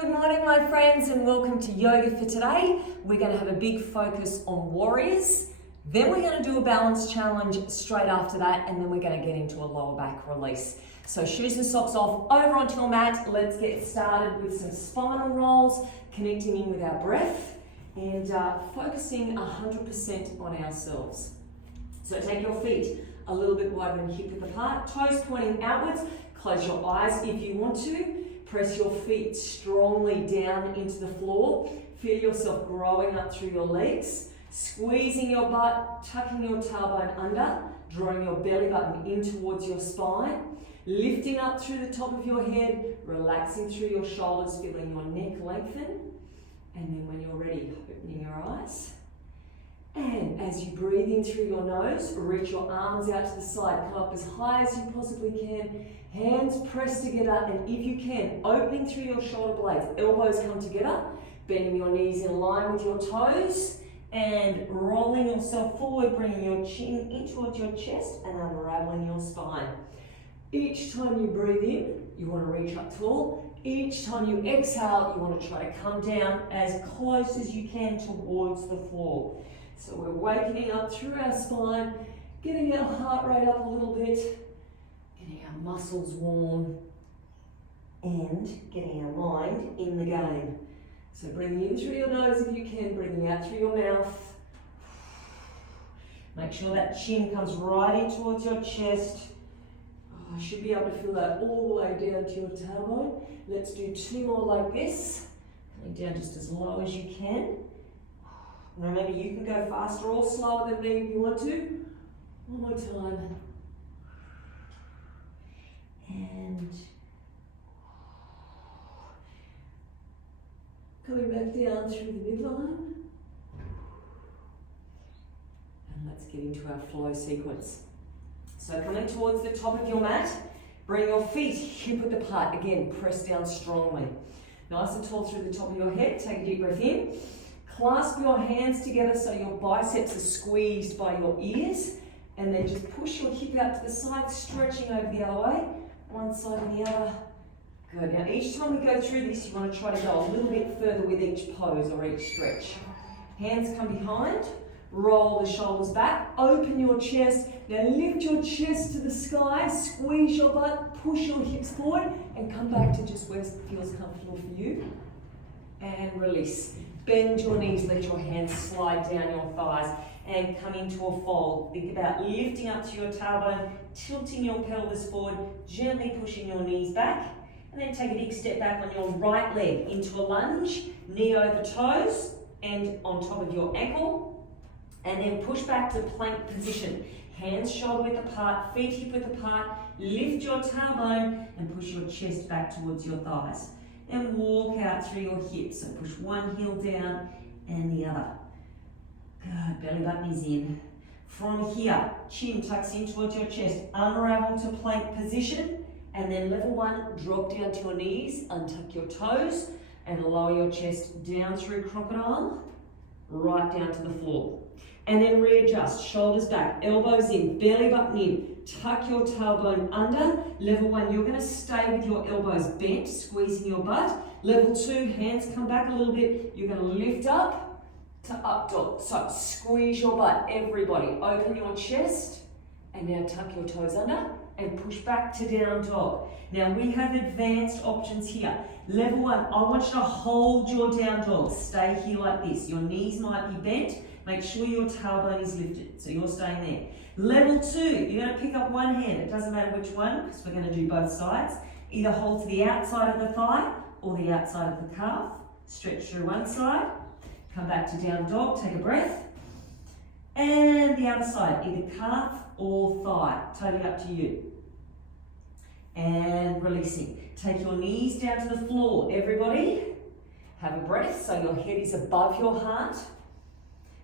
Good morning, my friends, and welcome to yoga for today. We're going to have a big focus on warriors. Then we're going to do a balance challenge straight after that, and then we're going to get into a lower back release. So shoes and socks off, over onto your mat. Let's get started with some spinal rolls, connecting in with our breath and focusing 100% on ourselves. So take your feet a little bit wider and hip width apart, toes pointing outwards. Close your eyes if you want to. Press your feet strongly down into the floor. Feel yourself growing up through your legs. Squeezing your butt, tucking your tailbone under, drawing your belly button in towards your spine. Lifting up through the top of your head, relaxing through your shoulders, feeling your neck lengthen. And then when you're ready, opening your eyes. And as you breathe in through your nose, reach your arms out to the side, come up as high as you possibly can. Hands pressed together, and if you can, opening through your shoulder blades, elbows come together, bending your knees in line with your toes, and rolling yourself forward, bringing your chin in towards your chest and unraveling your spine. Each time you breathe in, you want to reach up tall. Each time you exhale, you want to try to come down as close as you can towards the floor. So we're wakening up through our spine, getting our heart rate up a little bit, getting our muscles warm, and getting our mind in the game. So breathing in through your nose if you can, breathing out through your mouth. Make sure that chin comes right in towards your chest. I should be able to feel that all the way down to your tailbone. Let's do 2 more like this. Coming down just as low as you can. Remember, you can go faster or slower than me if you want to. One more time. And coming back down through the midline. And let's get into our flow sequence. So coming towards the top of your mat, bring your feet hip width apart. Again, press down strongly. Nice and tall through the top of your head. Take a deep breath in. Clasp your hands together so your biceps are squeezed by your ears. And then just push your hip out to the side, stretching over the other way. One side and the other. Good. Now each time we go through this, you want to try to go a little bit further with each pose or each stretch. Hands come behind. Roll the shoulders back, open your chest. Now lift your chest to the sky, squeeze your butt, push your hips forward, and come back to just where it feels comfortable for you. And release. Bend your knees, let your hands slide down your thighs, and come into a fold. Think about lifting up to your tailbone, tilting your pelvis forward, gently pushing your knees back, and then take a big step back on your right leg into a lunge, knee over toes, and on top of your ankle. And then push back to plank position. Hands shoulder width apart, feet hip width apart. Lift your tailbone and push your chest back towards your thighs. And walk out through your hips. So push one heel down and the other. Good, belly button is in. From here, chin tucks in towards your chest. Unravel to plank position. And then level 1, drop down to your knees, untuck your toes, and lower your chest down through crocodile, right down to the floor. And then readjust, shoulders back, elbows in, belly button in, tuck your tailbone under. Level 1, you're going to stay with your elbows bent, squeezing your butt. Level 2, hands come back a little bit. You're going to lift up to up dog. So squeeze your butt, everybody. Open your chest, and now tuck your toes under and push back to down dog. Now we have advanced options here. Level 1, I want you to hold your down dog. Stay here like this. Your knees might be bent. Make sure your tailbone is lifted, so you're staying there. Level 2, you're going to pick up one hand. It doesn't matter which one, because we're going to do both sides. Either hold to the outside of the thigh or the outside of the calf. Stretch through one side. Come back to down dog, take a breath. And the other side, either calf or thigh. Totally up to you. And releasing. Take your knees down to the floor. Everybody, have a breath so your head is above your heart.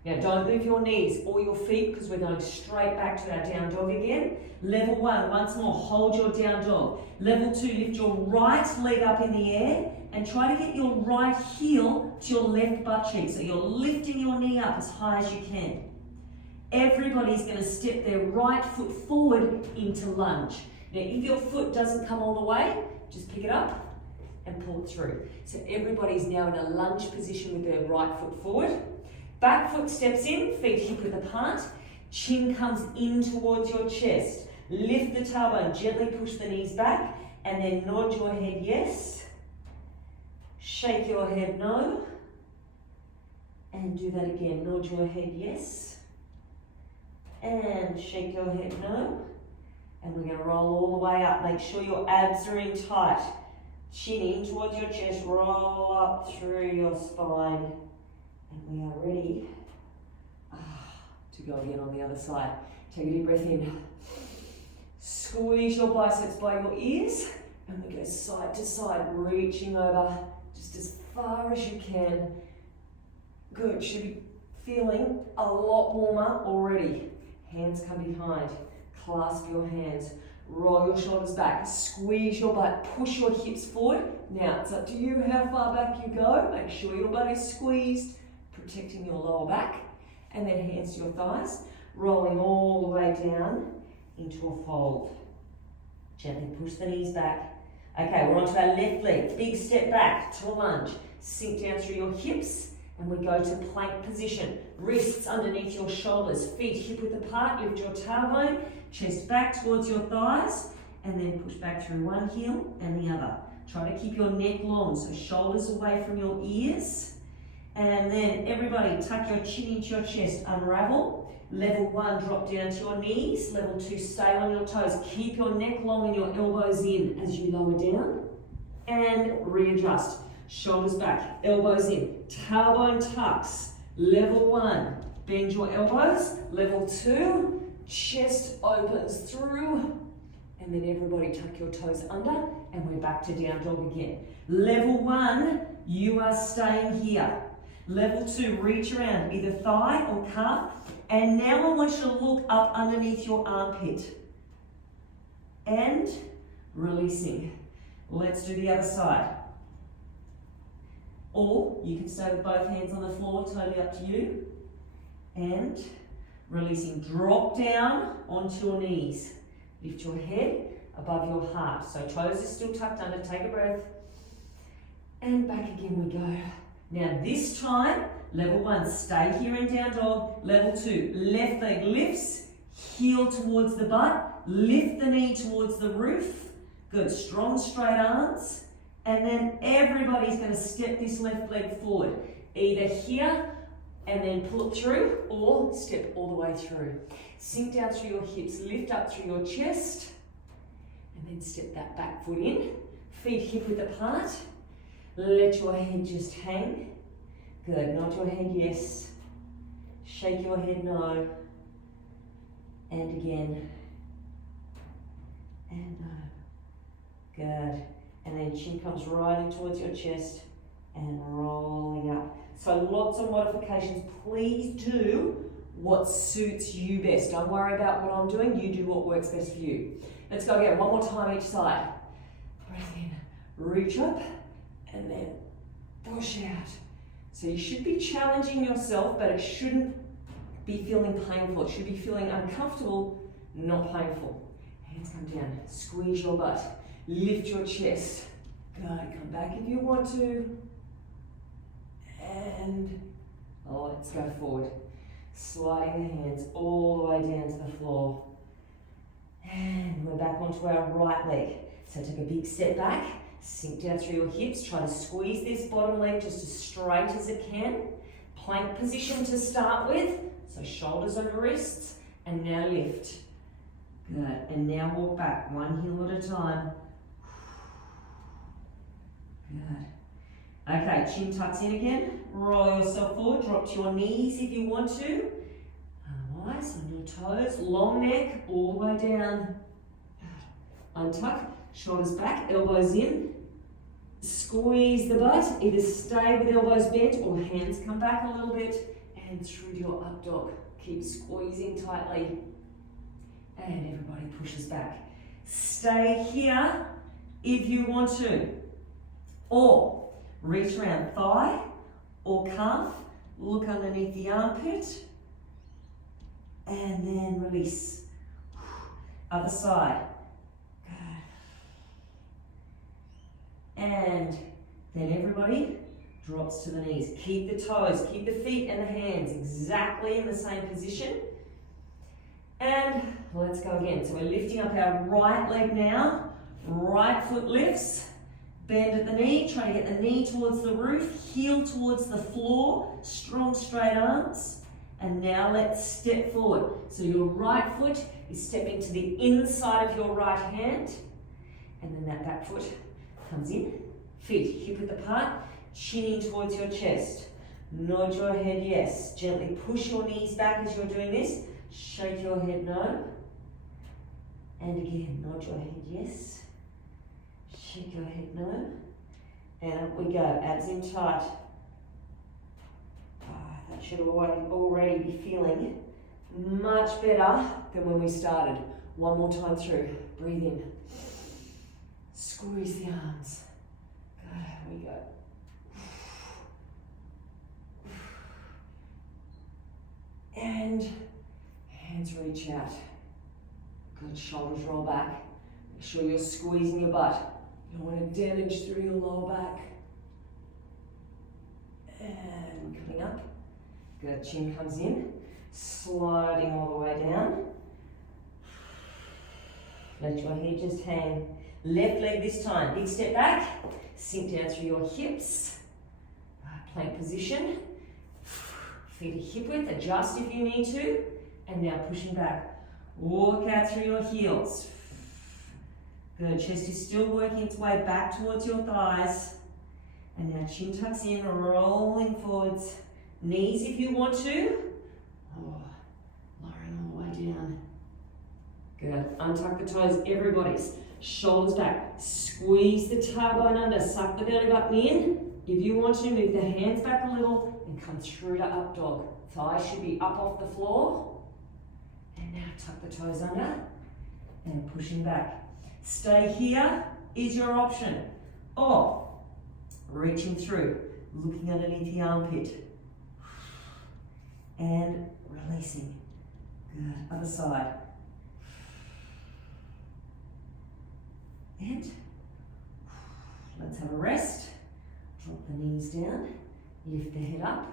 Now don't move your knees or your feet because we're going straight back to our down dog again. Level 1, once more, hold your down dog. Level 2, lift your right leg up in the air and try to get your right heel to your left butt cheek. So you're lifting your knee up as high as you can. Everybody's going to step their right foot forward into lunge. Now if your foot doesn't come all the way, just pick it up and pull it through. So everybody's now in a lunge position with their right foot forward. Back foot steps in, feet hip width apart. Chin comes in towards your chest. Lift the tailbone, gently push the knees back, and then nod your head yes. Shake your head no. And do that again. Nod your head yes. And shake your head no. And we're going to roll all the way up. Make sure your abs are in tight. Chin in towards your chest. Roll up through your spine. And we are ready to go again on the other side. Take a deep breath in. Squeeze your biceps by your ears. And we go side to side, reaching over just as far as you can. Good. Should be feeling a lot warmer already. Hands come behind. Clasp your hands. Roll your shoulders back. Squeeze your butt. Push your hips forward. Now, it's up to you how far back you go. Make sure your butt is squeezed, protecting your lower back. And then hands to your thighs. Rolling all the way down into a fold. Gently push the knees back. Okay, we're onto our left leg. Big step back to a lunge. Sink down through your hips. And we go to plank position. Wrists underneath your shoulders. Feet hip width apart. Lift your tailbone. Chest back towards your thighs. And then push back through one heel and the other. Try to keep your neck long, so shoulders away from your ears. And then everybody tuck your chin into your chest. Unravel. Level 1, drop down to your knees. Level 2, stay on your toes. Keep your neck long and your elbows in as you lower down. And readjust. Shoulders back, elbows in, tailbone tucks. Level 1, bend your elbows. Level 2, chest opens through. And then everybody tuck your toes under, and we're back to down dog again. Level 1, you are staying here. Level 2, reach around either thigh or calf. And now I want you to look up underneath your armpit. And releasing. Let's do the other side. Or you can stay with both hands on the floor, totally up to you. And releasing. Drop down onto your knees. Lift your head above your heart. So toes are still tucked under. Take a breath. And back again we go. Now this time, level 1, stay here in down dog. Level 2, left leg lifts, heel towards the butt, lift the knee towards the roof. Good, strong straight arms. And then everybody's going to step this left leg forward. Either here and then pull it through, or step all the way through. Sink down through your hips, lift up through your chest, and then step that back foot in. Feet hip width apart. Let your head just hang. Good, nod your head yes. Shake your head no. And again. And no. Good. And then chin comes right in towards your chest and rolling up. So lots of modifications. Please do what suits you best. Don't worry about what I'm doing. You do what works best for you. Let's go again. One more time each side. Breathe in. Reach up and then push out. So you should be challenging yourself, but it shouldn't be feeling painful. It should be feeling uncomfortable, not painful. Hands come down. Squeeze your butt. Lift your chest. Good. Come back if you want to. And let's go forward. Sliding the hands all the way down to the floor. And we're back onto our right leg. So take a big step back. Sink down through your hips. Try to squeeze this bottom leg just as straight as it can. Plank position to start with. So shoulders over wrists. And now lift. Good. And now walk back. One heel at a time. Good. Okay, chin tucks in again. Roll yourself forward. Drop to your knees if you want to. Otherwise, on your toes. Long neck all the way down. Untuck. Shoulders back. Elbows in. Squeeze the butt. Either stay with elbows bent or hands come back a little bit. And through to your up dog. Keep squeezing tightly. And everybody pushes back. Stay here if you want to. Or reach around thigh or calf. Look underneath the armpit. And then release. Other side. Good. And then everybody drops to the knees. Keep the toes, keep the feet and the hands exactly in the same position. And let's go again. So we're lifting up our right leg now. Right foot lifts. Bend at the knee. Try to get the knee towards the roof. Heel towards the floor. Strong straight arms. And now let's step forward. So your right foot is stepping to the inside of your right hand. And then that back foot comes in. Feet hip width apart. Chin in towards your chest. Nod your head yes. Gently push your knees back as you're doing this. Shake your head no. And again, nod your head yes. Shake your head no. And up we go. Abs in tight. That should already be feeling much better than when we started. One more time through. Breathe in. Squeeze the arms. Good. Here we go. And hands reach out. Good. Shoulders roll back. Make sure you're squeezing your butt. You don't want to damage through your lower back. And coming up. Good. Chin comes in. Sliding all the way down. Let your head just hang. Left leg this time. Big step back. Sink down through your hips. Plank position. Feet are hip width. Adjust if you need to. And now pushing back. Walk out through your heels. Good. Chest is still working its way back towards your thighs. And now chin tucks in, rolling forwards. Knees if you want to. Lowering all the way down. Good. Untuck the toes, everybody's. Shoulders back. Squeeze the tailbone under. Suck the belly button in. If you want to, move the hands back a little and come through to up dog. Thighs should be up off the floor. And now tuck the toes under and pushing back. Stay here is your option. Or reaching through, looking underneath the armpit. And releasing. Good. Other side. And let's have a rest. Drop the knees down. Lift the head up.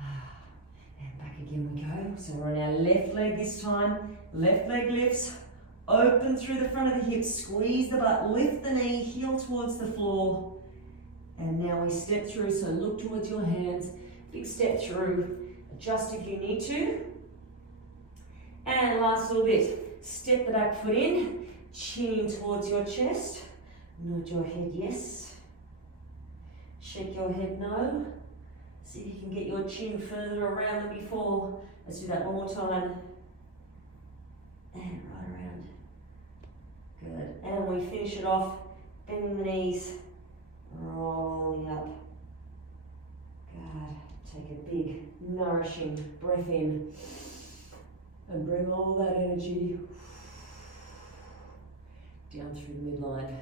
And back again we go. So we're on our left leg this time. Left leg lifts. Open through the front of the hips. Squeeze the butt. Lift the knee. Heel towards the floor. And now we step through. So look towards your hands. Big step through. Adjust if you need to. And last little bit. Step the back foot in. Chin in towards your chest. Nod your head yes. Shake your head no. See if you can get your chin further around than before. Let's do that one more time. And right around. Good. And we finish it off. Bending the knees. Rolling up. Good. Take a big, nourishing breath in. And bring all that energy down through the midline.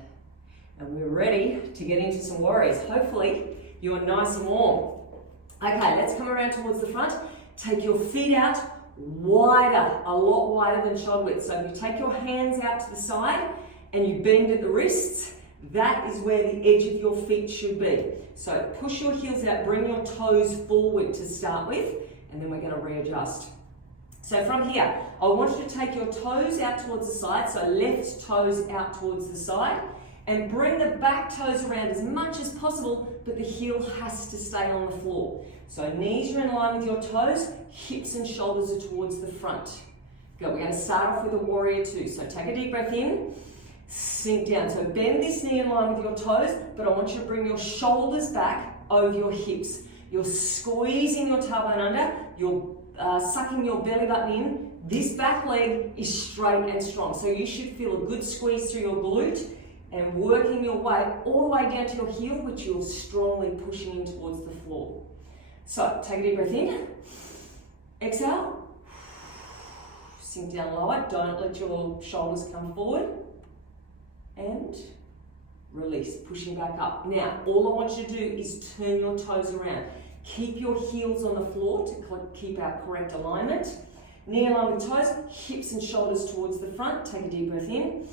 And we're ready to get into some warriors. Hopefully you're nice and warm. Okay, let's come around towards the front. Take your feet out wider, a lot wider than shoulder width. So if you take your hands out to the side and you bend at the wrists, that is where the edge of your feet should be. So push your heels out, bring your toes forward to start with, and then we're going to readjust. So from here, I want you to take your toes out towards the side, so left toes out towards the side, and bring the back toes around as much as possible, but the heel has to stay on the floor. So knees are in line with your toes, hips and shoulders are towards the front. Good, we're going to start off with a warrior two. So take a deep breath in, sink down. So bend this knee in line with your toes, but I want you to bring your shoulders back over your hips. You're squeezing your tailbone under, you're sucking your belly button in. This back leg is straight and strong. So you should feel a good squeeze through your glute and working your way all the way down to your heel, which you're strongly pushing in towards the floor. So take a deep breath in, exhale, sink down lower, don't let your shoulders come forward, and release, pushing back up. Now, all I want you to do is turn your toes around. Keep your heels on the floor to keep our correct alignment. Knee aligned with toes, hips and shoulders towards the front. Take a deep breath in.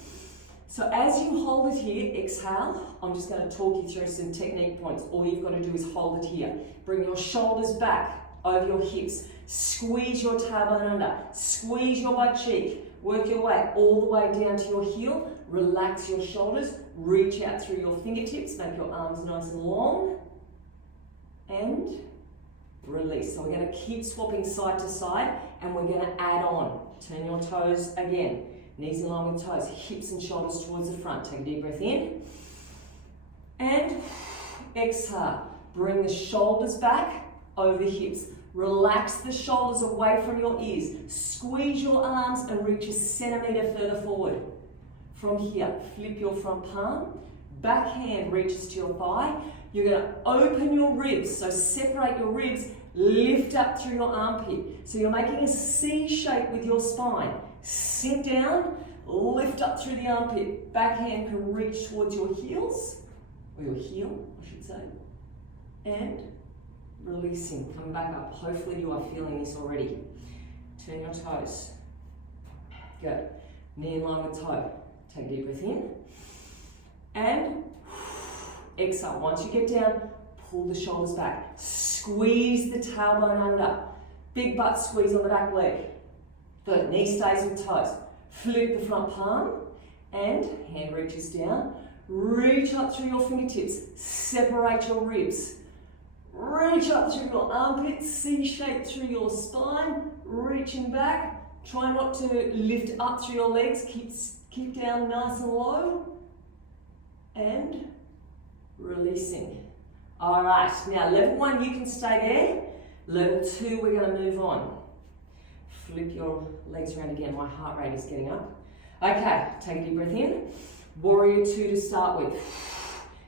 So as you hold it here, exhale. I'm just going to talk you through some technique points. All you've got to do is hold it here. Bring your shoulders back over your hips. Squeeze your tailbone under. Squeeze your butt cheek. Work your way all the way down to your heel. Relax your shoulders. Reach out through your fingertips. Make your arms nice and long. And release. So we're going to keep swapping side to side, and we're going to add on. Turn your toes again. Knees in line with toes. Hips and shoulders towards the front. Take a deep breath in. And exhale. Bring the shoulders back over the hips. Relax the shoulders away from your ears. Squeeze your arms and reach a centimetre further forward. From here, flip your front palm. Back hand reaches to your thigh. You're going to open your ribs. So separate your ribs. Lift up through your armpit. So you're making a C shape with your spine. Sink down. Lift up through the armpit. Back hand can reach towards your heels. Or your heel, I should say. And releasing, coming back up. Hopefully you are feeling this already. Turn your toes. Good. Knee in line with toe. Take a deep breath in. And exhale. Once you get down, pull the shoulders back. Squeeze the tailbone under. Big butt squeeze on the back leg. Good. Knee stays with toes. Flip the front palm and hand reaches down. Reach up through your fingertips. Separate your ribs. Reach up through your armpits, C-shape through your spine, reaching back. Try not to lift up through your legs, keep down nice and low. And releasing. All right, now level 1, you can stay there. Level 2, we're going to move on. Flip your legs around again, my heart rate is getting up. Okay, take a deep breath in. Warrior 2 to start with.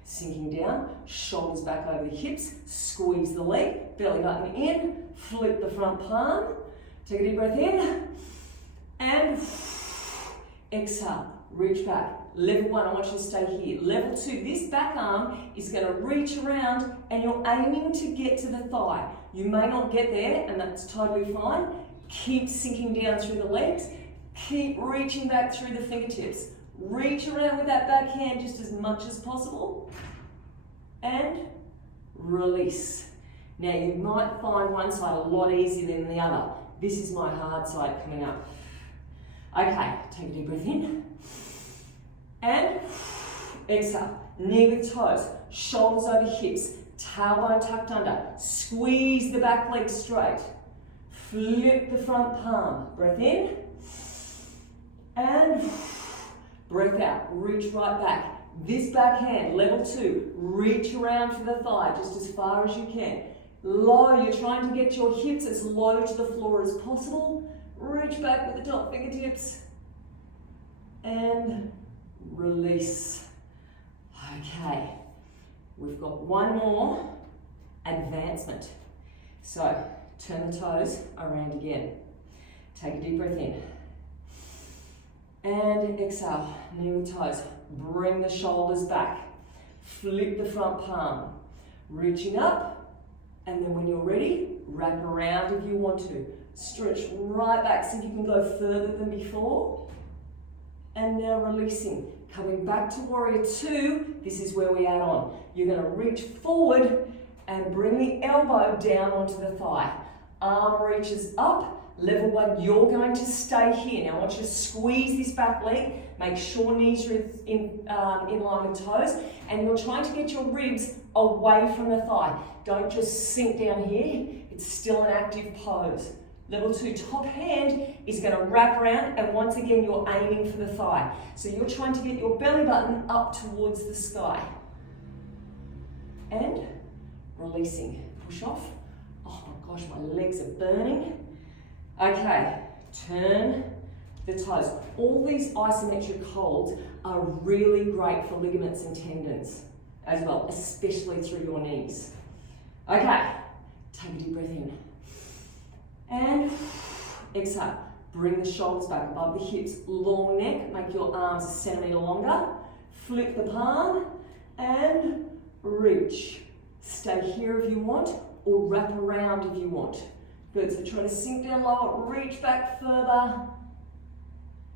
Sinking down, shoulders back over the hips, squeeze the leg, belly button in, flip the front palm, take a deep breath in, and exhale, reach back. Level 1, I want you to stay here. Level 2, this back arm is going to reach around and you're aiming to get to the thigh. You may not get there and that's totally fine. Keep sinking down through the legs, keep reaching back through the fingertips. Reach around with that back hand just as much as possible. And release. Now you might find one side a lot easier than the other. This is my hard side coming up. Okay, take a deep breath in. And exhale. Knee with toes. Shoulders over hips. Tailbone tucked under. Squeeze the back leg straight. Flip the front palm. Breath in. And breath out, reach right back. This back hand, level 2, reach around for the thigh just as far as you can. Low, you're trying to get your hips as low to the floor as possible. Reach back with the top fingertips. And release. Okay, we've got one more advancement. So, turn the toes around again. Take a deep breath in. And exhale, knee with toes. Bring the shoulders back. Flip the front palm. Reaching up. And then when you're ready, wrap around if you want to. Stretch right back so you can go further than before. And now releasing. Coming back to Warrior 2, this is where we add on. You're going to reach forward and bring the elbow down onto the thigh. Arm reaches up. Level 1, you're going to stay here. Now I want you to squeeze this back leg. Make sure knees are in line with toes. And you're trying to get your ribs away from the thigh. Don't just sink down here. It's still an active pose. Level 2, top hand is going to wrap around. And once again, you're aiming for the thigh. So you're trying to get your belly button up towards the sky. And releasing. Push off. Oh my gosh, my legs are burning. Okay, turn the toes. All these isometric holds are really great for ligaments and tendons as well, especially through your knees. Okay, take a deep breath in. And exhale. Bring the shoulders back above the hips, long neck, make your arms a centimetre longer. Flip the palm and reach. Stay here if you want, or wrap around if you want. Good, so try to sink down lower, reach back further,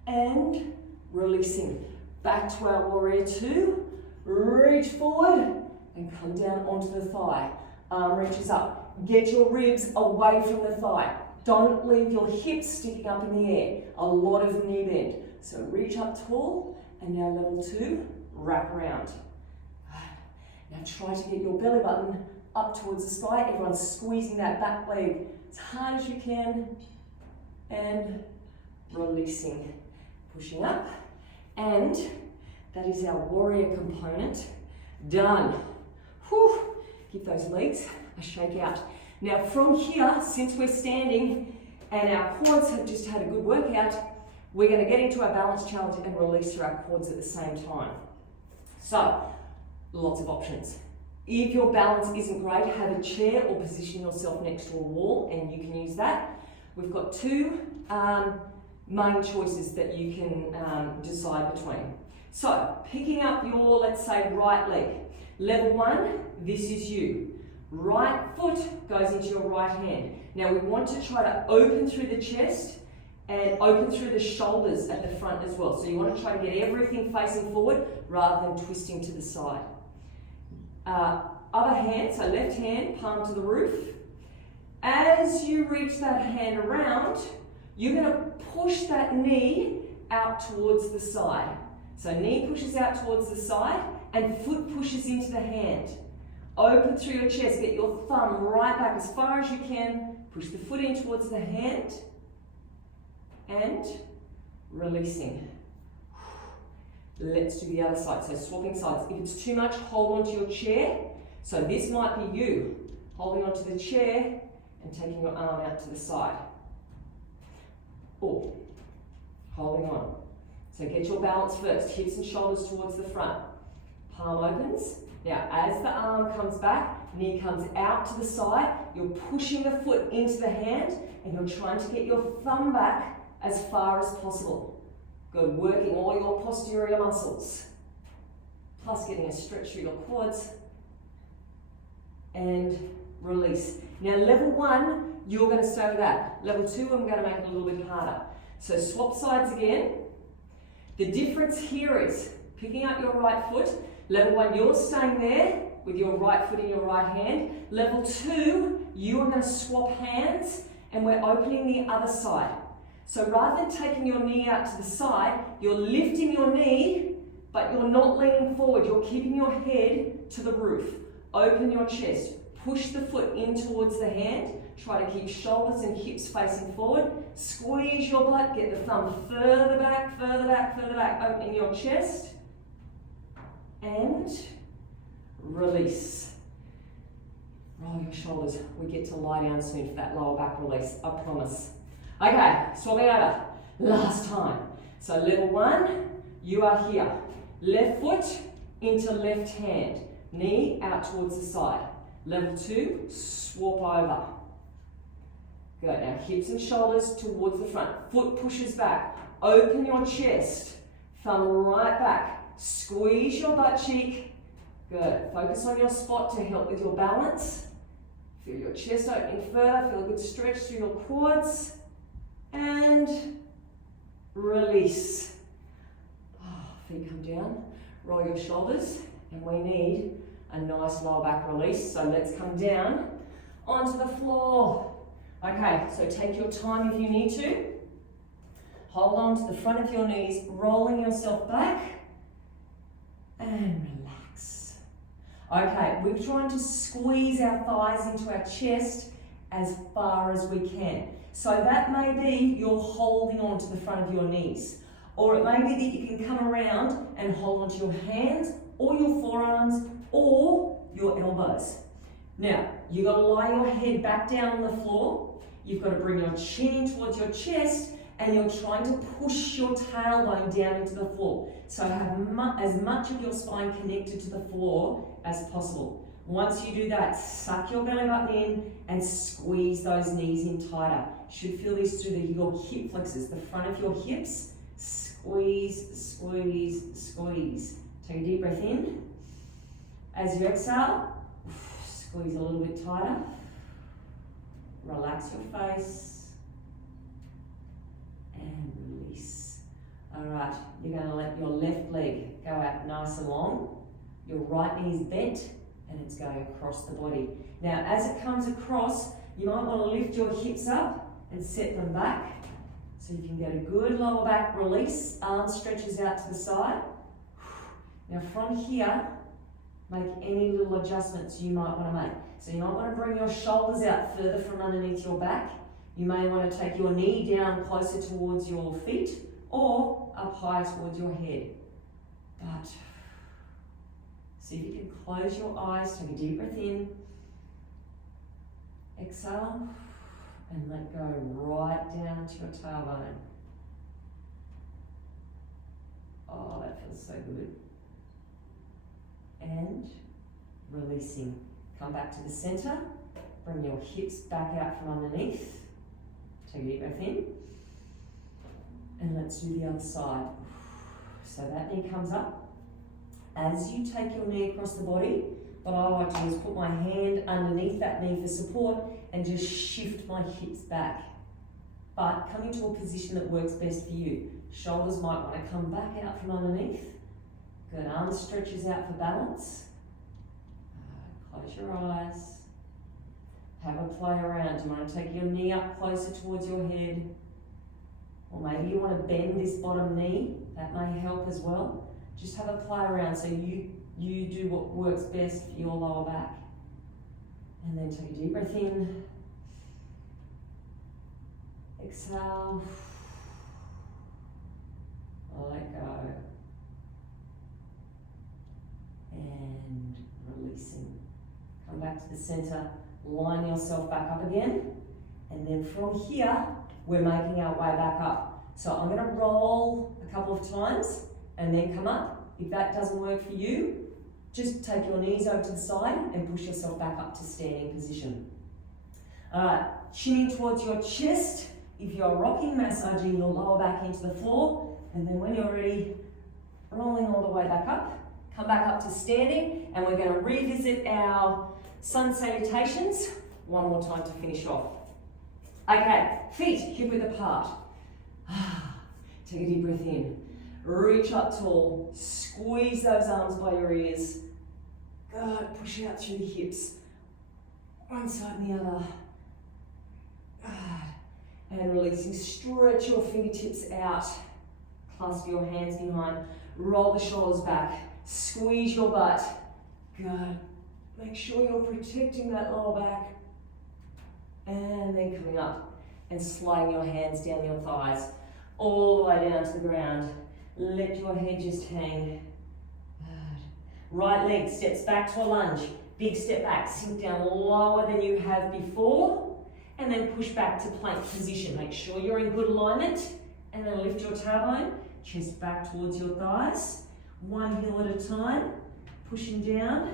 and releasing. Back to our warrior two. Reach forward and come down onto the thigh. Arm reaches up. Get your ribs away from the thigh. Don't leave your hips sticking up in the air. A lot of knee bend. So reach up tall, and now level two, wrap around. Now try to get your belly button up towards the sky. Everyone's squeezing that back leg as hard as you can. And releasing. Pushing up. And that is our warrior component. Done. Whew. Give those legs a shake out. Now from here, since we're standing and our quads have just had a good workout, we're going to get into our balance challenge and release through our quads at the same time. So, lots of options. If your balance isn't great, have a chair or position yourself next to a wall and you can use that. We've got two main choices that you can decide between. So, picking up your, let's say, right leg. Level one, this is you. Right foot goes into your right hand. Now we want to try to open through the chest and open through the shoulders at the front as well. So you want to try to get everything facing forward rather than twisting to the side. Other hand, so left hand, palm to the roof. As you reach that hand around, you're going to push that knee out towards the side. So knee pushes out towards the side and foot pushes into the hand. Open through your chest, get your thumb right back as far as you can, push the foot in towards the hand, and releasing. Let's do the other side, so swapping sides. If it's too much, hold onto your chair. So this might be you, holding onto the chair and taking your arm out to the side. Or holding on. So get your balance first, hips and shoulders towards the front. Palm opens. Now, as the arm comes back, knee comes out to the side, you're pushing the foot into the hand and you're trying to get your thumb back as far as possible. Good, working all your posterior muscles. Plus getting a stretch through your quads. And release. Now, level one, you're going to stay with that. Level two, I'm going to make it a little bit harder. So swap sides again. The difference here is picking up your right foot. Level one, you're staying there with your right foot in your right hand. Level two, you are going to swap hands and we're opening the other side. So rather than taking your knee out to the side, you're lifting your knee, but you're not leaning forward. You're keeping your head to the roof. Open your chest. Push the foot in towards the hand. Try to keep shoulders and hips facing forward. Squeeze your butt. Get the thumb further back, further back, further back. Opening your chest. And release. Roll your shoulders. We get to lie down soon for that lower back release, I promise. Okay, swapping over. Last time. So level one, you are here. Left foot into left hand. Knee out towards the side. Level two, swap over. Good, now hips and shoulders towards the front. Foot pushes back. Open your chest. Thumb right back. Squeeze your butt cheek. Good. Focus on your spot to help with your balance. Feel your chest opening further. Feel a good stretch through your quads. And release. Feet come down. Roll your shoulders. And we need a nice lower back release. So let's come down onto the floor. Okay, so take your time if you need to. Hold on to the front of your knees, rolling yourself back. And relax. Okay, we're trying to squeeze our thighs into our chest as far as we can. So that may be you're holding on to the front of your knees. Or it may be that you can come around and hold onto your hands or your forearms or your elbows. Now, you've got to lie your head back down on the floor. You've got to bring your chin towards your chest and you're trying to push your tailbone down into the floor. So have as much of your spine connected to the floor as possible. Once you do that, suck your belly button in and squeeze those knees in tighter. You should feel this through your hip flexors, the front of your hips. Squeeze, squeeze, squeeze. Take a deep breath in. As you exhale, squeeze a little bit tighter. Relax your face. And release. All right, you're going to let your left leg go out nice and long. Your right knee is bent and it's going across the body. Now, as it comes across, you might want to lift your hips up and set them back so you can get a good lower back release. Arm stretches out to the side. Now, from here, make any little adjustments you might want to make. So you might want to bring your shoulders out further from underneath your back. You may want to take your knee down closer towards your feet or up higher towards your head. But see if you can close your eyes, take a deep breath in, exhale, and let go right down to your tailbone. Oh, that feels so good. And releasing. Come back to the center, bring your hips back out from underneath. Take a deep breath in. And let's do the other side. So that knee comes up. As you take your knee across the body, what I like to do is put my hand underneath that knee for support and just shift my hips back. But come into a position that works best for you. Shoulders might want to come back out from underneath. Good, arm stretches out for balance. Close your eyes. Have a play around. You want to take your knee up closer towards your head. Or maybe you want to bend this bottom knee. That may help as well. Just have a play around so you do what works best for your lower back. And then take a deep breath in. Exhale. Let go. And releasing. Come back to the center. Line yourself back up again. And then from here, we're making our way back up. So I'm going to roll a couple of times and then come up. If that doesn't work for you, just take your knees over to the side and push yourself back up to standing position. All right, chinning towards your chest. If you're rocking, massaging your lower back into the floor. And then when you're ready, rolling all the way back up. Come back up to standing, and we're going to revisit our sun salutations one more time to finish off. Okay, feet hip-width apart. Take a deep breath in. Reach up tall. Squeeze those arms by your ears. Good, push out through the hips. One side and the other. Good. And releasing. Stretch your fingertips out. Clasp your hands behind. Roll the shoulders back. Squeeze your butt. Good. Make sure you're protecting that lower back. And then coming up and sliding your hands down your thighs. All the way down to the ground. Let your head just hang. Good. Right leg steps back to a lunge. Big step back. Sink down lower than you have before. And then push back to plank position. Make sure you're in good alignment. And then lift your tailbone. Chest back towards your thighs. One heel at a time. Pushing down.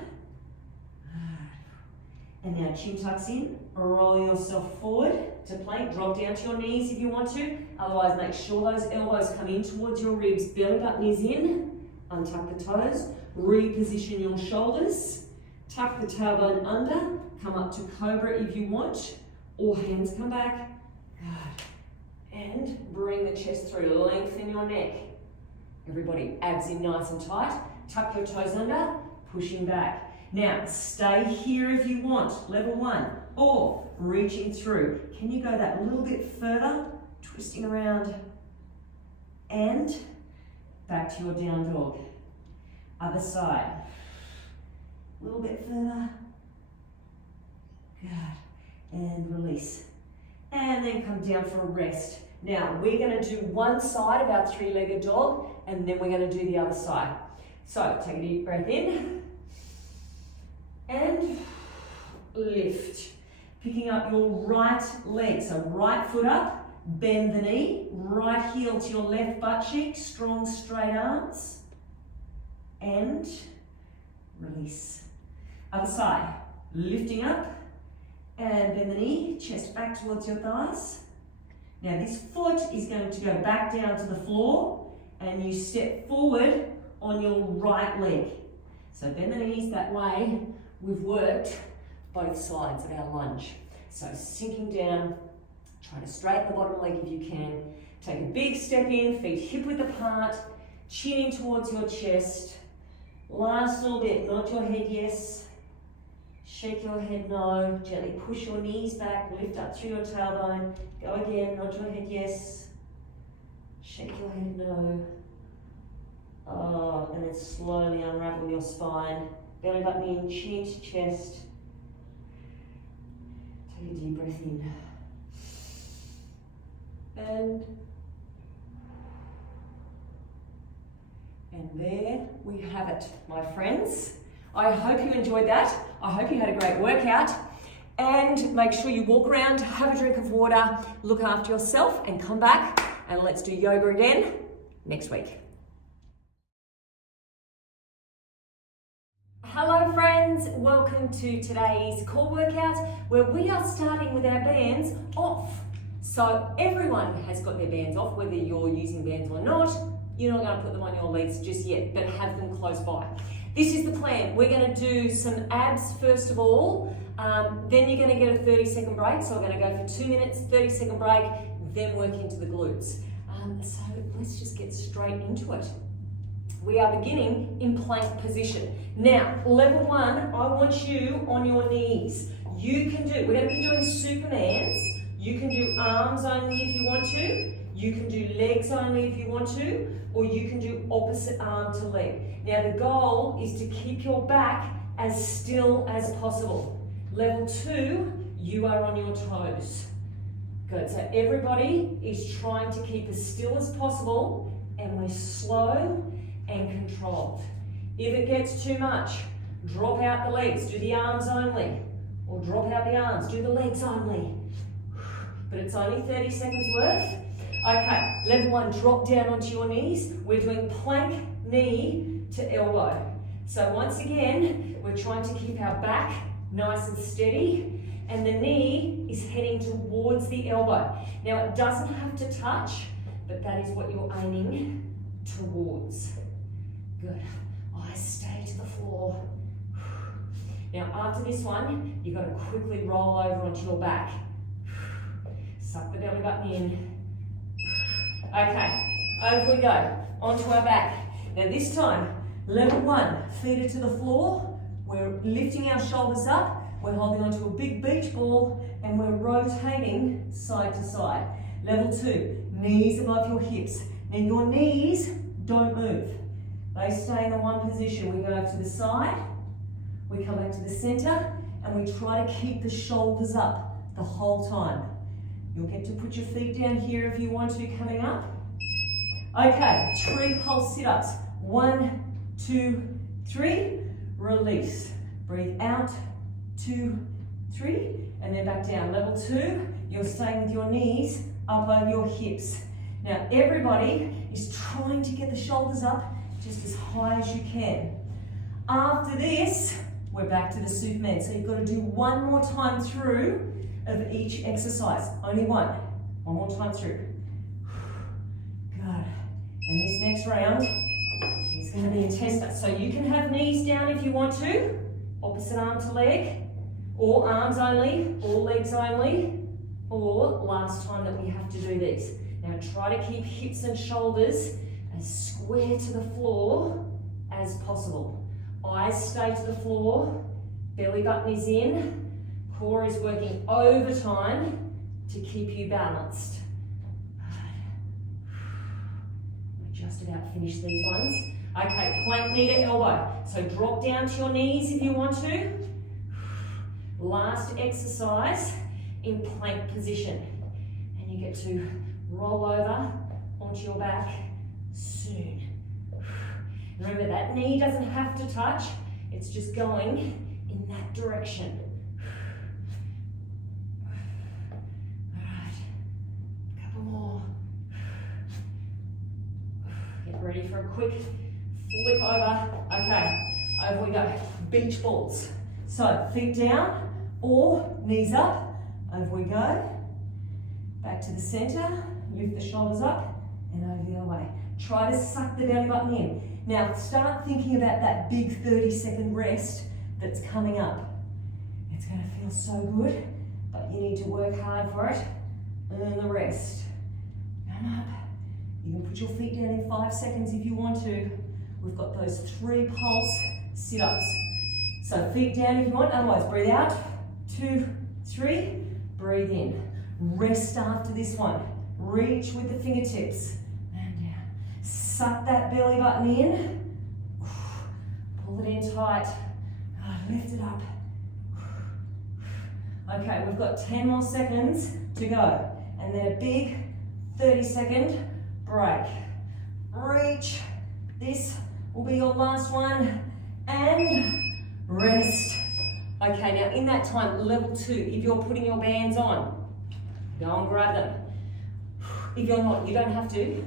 And now chin tucks in. Roll yourself forward to plank. Drop down to your knees if you want to. Otherwise, make sure those elbows come in towards your ribs. Belly button is in. Untuck the toes. Reposition your shoulders. Tuck the tailbone under. Come up to cobra if you want. Or hands come back. Good. And bring the chest through. Lengthen your neck. Everybody, abs in nice and tight. Tuck your toes under. Pushing back. Now, stay here if you want. Level one. Or reaching through. Can you go that little bit further? Twisting around. And back to your down dog. Other side. A little bit further. Good. And release. And then come down for a rest. Now, we're going to do one side of our three-legged dog, and then we're going to do the other side. So, take a deep breath in. And lift. Picking up your right leg. So, right foot up, bend the knee, right heel to your left butt cheek, strong straight arms. And release. Other side. Lifting up. And bend the knee, chest back towards your thighs. Now this foot is going to go back down to the floor and you step forward on your right leg. So bend the knees that way. We've worked both sides of our lunge. So sinking down, try to straighten the bottom leg if you can. Take a big step in, feet hip width apart, chin in towards your chest. Last little bit, nod your head yes, shake your head no, gently push your knees back, lift up through your tailbone, go again, nod your head yes, shake your head no. Oh, and then slowly unravel your spine, belly button in, chin to chest. Take a deep breath in. And there we have it, my friends. I hope you enjoyed that. I hope you had a great workout. And make sure you walk around, have a drink of water, look after yourself, and come back and let's do yoga again next week. Hello friends, welcome to today's core workout where we are starting with our bands off. So everyone has got their bands off, whether you're using bands or not. You're not going to put them on your legs just yet, but have them close by. This is the plan. We're going to do some abs first of all, then you're going to get a 30-second break. So we're going to go for 2 minutes, 30-second break, then work into the glutes. So let's just get straight into it. We are beginning in plank position. Now, level 1, I want you on your knees. You can do, we're going to be doing Supermans. You can do arms only if you want to. You can do legs only if you want to, or you can do opposite arm to leg. Now the goal is to keep your back as still as possible. Level 2, you are on your toes. Good, so everybody is trying to keep as still as possible, and we're slow and controlled. If it gets too much, drop out the legs, do the arms only, or drop out the arms, do the legs only. But it's only 30 seconds worth. Okay, level 1, drop down onto your knees. We're doing plank knee to elbow. So once again, we're trying to keep our back nice and steady, and the knee is heading towards the elbow. Now it doesn't have to touch, but that is what you're aiming towards. Good, eyes stay to the floor. Now after this one, you've got to quickly roll over onto your back. Suck the belly button in. Okay, over we go, onto our back. Now this time, level 1, feet are to the floor. We're lifting our shoulders up. We're holding onto a big beach ball and we're rotating side to side. Level 2, knees above your hips. Now your knees don't move. They stay in the one position. We go to the side, we come back to the center, and we try to keep the shoulders up the whole time. You'll get to put your feet down here if you want to coming up. Okay, tree pulse sit-ups. 1, 2, 3, release. Breathe out, 2, 3, and then back down. Level 2, you're staying with your knees up over your hips. Now everybody is trying to get the shoulders up just as high as you can. After this, we're back to the Superman. So you've got to do one more time through of each exercise. Only one. One more time through. Good. And this next round is going to be intense. So you can have knees down if you want to. Opposite arm to leg. Or arms only. Or legs only. Or last time that we have to do these. Now try to keep hips and shoulders as square to the floor as possible. Eyes stay to the floor. Belly button is in. Core is working overtime to keep you balanced. We're just about finished these ones. Okay, plank knee to elbow. So drop down to your knees if you want to. Last exercise in plank position. And you get to roll over onto your back soon. Remember that knee doesn't have to touch. It's just going in that direction. Ready for a quick flip over. Okay, over we go. Beach balls. So feet down or knees up. Over we go. Back to the center. Lift the shoulders up and over the other way. Try to suck the belly button in. Now start thinking about that big 30-second rest that's coming up. It's going to feel so good, but you need to work hard for it. Earn the rest. Come up. You can put your feet down in 5 seconds if you want to. We've got those 3 pulse sit-ups. So feet down if you want, otherwise breathe out. 2, 3, breathe in. Rest after this one. Reach with the fingertips. And down. Suck that belly button in. Pull it in tight. Lift it up. Okay, we've got 10 more seconds to go. And then a big 30-second break. Reach. This will be your last one. And rest. Okay, now in that time, level 2, if you're putting your bands on, go and grab them. If you're not, you don't have to.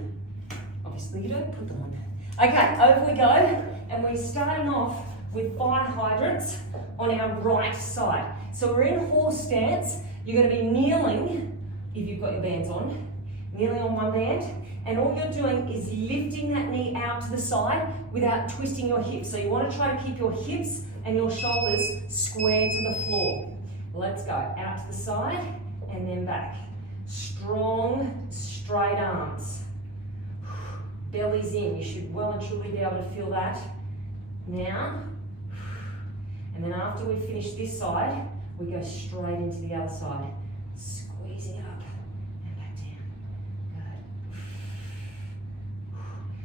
Obviously, you don't put them on. Okay, over we go. And we're starting off with fire hydrants on our right side. So we're in horse stance. You're going to be kneeling, if you've got your bands on, kneeling on one band. And all you're doing is lifting that knee out to the side without twisting your hips. So you want to try to keep your hips and your shoulders square to the floor. Let's go. Out to the side and then back. Strong, straight arms. Belly's in. You should well and truly be able to feel that. Now. And then after we finish this side, we go straight into the other side. Squeezing up and back down.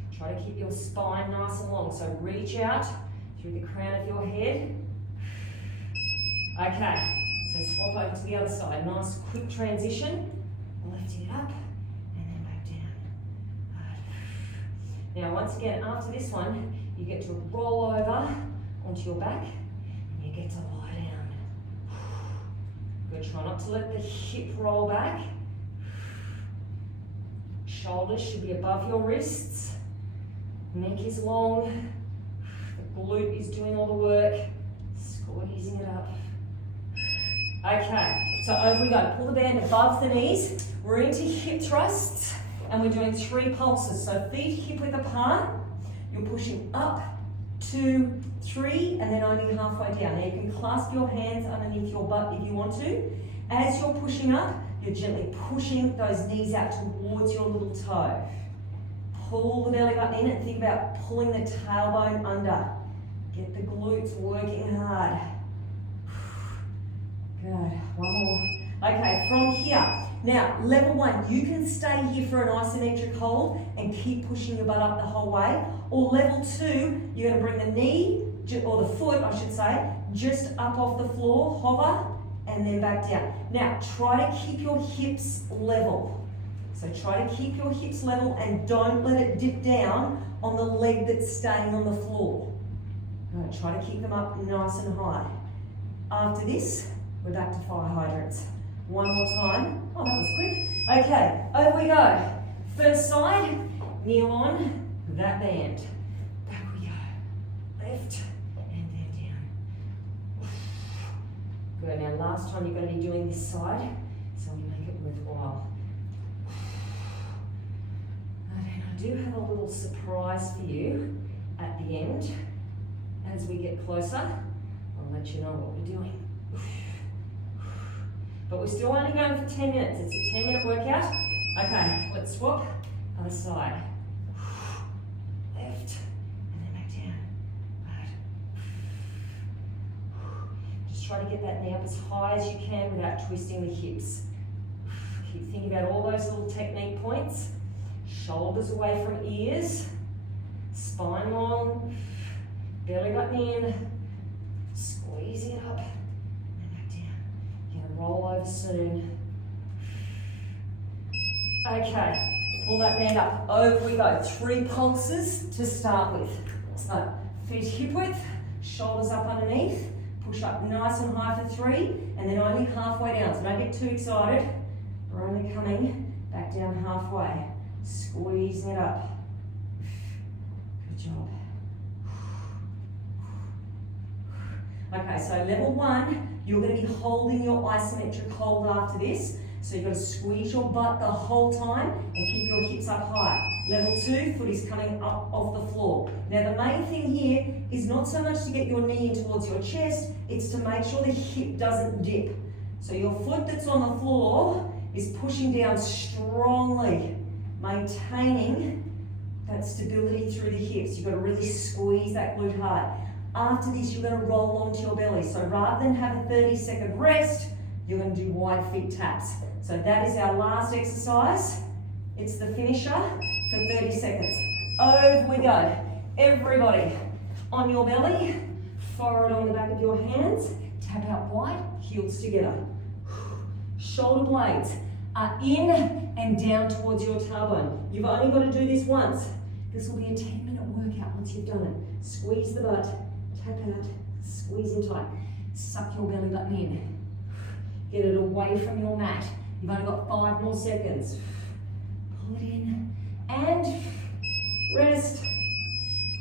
Good. Try to keep your spine nice and long. So reach out through the crown of your head. Okay, so swap over to the other side. Nice quick transition. Lifting it up and then back down. Good. Now once again, after this one, you get to roll over onto your back and you get to lie down. Good, try not to let the hip roll back. Shoulders should be above your wrists. Neck is long. The glute is doing all the work. Squeezing it up. Okay, so over we go. Pull the band above the knees. We're into hip thrusts and we're doing 3 pulses. So feet hip width apart. You're pushing up, 2, 3, and then only halfway down. Now you can clasp your hands underneath your butt if you want to. As you're pushing up, you're gently pushing those knees out towards your little toe. Pull the belly button in and think about pulling the tailbone under. Get the glutes working hard. Good, one more. Okay, from here. Now, level 1, you can stay here for an isometric hold and keep pushing your butt up the whole way. Or level 2, you're going to bring the knee, or the foot, I should say, just up off the floor, hover, and then back down. Now, try to keep your hips level. So try to keep your hips level and don't let it dip down on the leg that's staying on the floor. Right, try to keep them up nice and high. After this, we're back to fire hydrants. One more time. Oh, that was quick. Okay, over we go. First side, kneel on that band. Back we go. Lift and then down. Good, now last time you're going to be doing this side, so we make it worthwhile. And I do have a little surprise for you at the end. As we get closer, I'll let you know what we're doing. But we're still only going for 10 minutes. It's a 10-minute workout. Okay, let's swap. Other side. Left. And then back down. Right. Just try to get that knee up as high as you can without twisting the hips. Keep thinking about all those little technique points. Shoulders away from ears. Spine long. Belly button in. Squeezing it up. Roll over soon. Okay, pull that band up. Over we go. 3 pulses to start with. So, feet hip width, shoulders up underneath, push up nice and high for 3, and then only halfway down. So don't get too excited. We're only coming back down halfway. Squeezing it up. Good job. Okay, so level 1, you're going to be holding your isometric hold after this. So you've got to squeeze your butt the whole time and keep your hips up high. Level 2, foot is coming up off the floor. Now the main thing here is not so much to get your knee in towards your chest, it's to make sure the hip doesn't dip. So your foot that's on the floor is pushing down strongly Maintaining that stability through the hips. You've got to really squeeze that glute hard. After this, you're going to roll onto your belly. So rather than have a 30-second rest, you're going to do wide feet taps. So that is our last exercise. It's the finisher for 30 seconds. Over we go. Everybody on your belly, forward on the back of your hands, tap out wide, heels together. Shoulder blades are in and down towards your tailbone. You've only got to do this once. This will be a 10-minute workout once you've done it. Squeeze the butt, tap out, squeeze in tight. Suck your belly button in. Get it away from your mat. You've only got 5 more seconds. Pull it in and rest.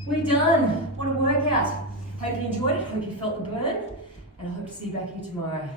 We're done. What a workout. Hope you enjoyed it. Hope you felt the burn. And I hope to see you back here tomorrow.